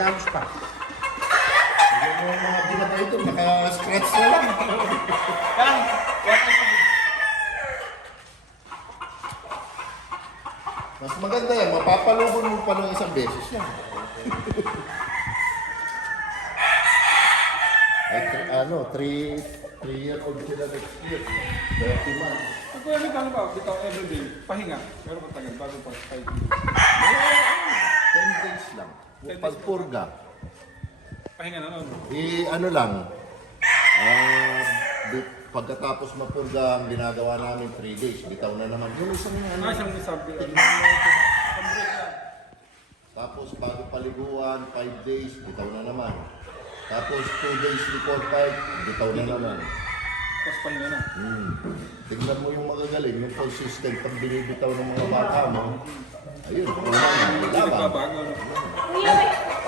kilamos pa. Yung mga binabay ito, naka-scratch na lang. Parang, Mas maganda yan, mapapalubon mo pa ng isang beses yan. Ay, 3-year-old sila next year. 30 months. Ang kuya, may ba? Bitaw everyday, pahinga. Pero matagal, bago pag-fight. 10 days lang. Pagpurga. Pahinga na nun. Ano lang, pagkatapos mapurga, ang ginagawa namin 3 days. Bitaw na naman. Yung isang Siyang nasabi. Pag-break lang. Tapos bago paliguan, 5 days, bitaw na naman. Tapos 2 days report card, bitaw na naman. Tapos pahinga na. Tingnan mo yung magagaling, yung consistent pag binibitaw ng mga bata mo. Ayun, Hindi laban. nagbabago. No? Kuya, may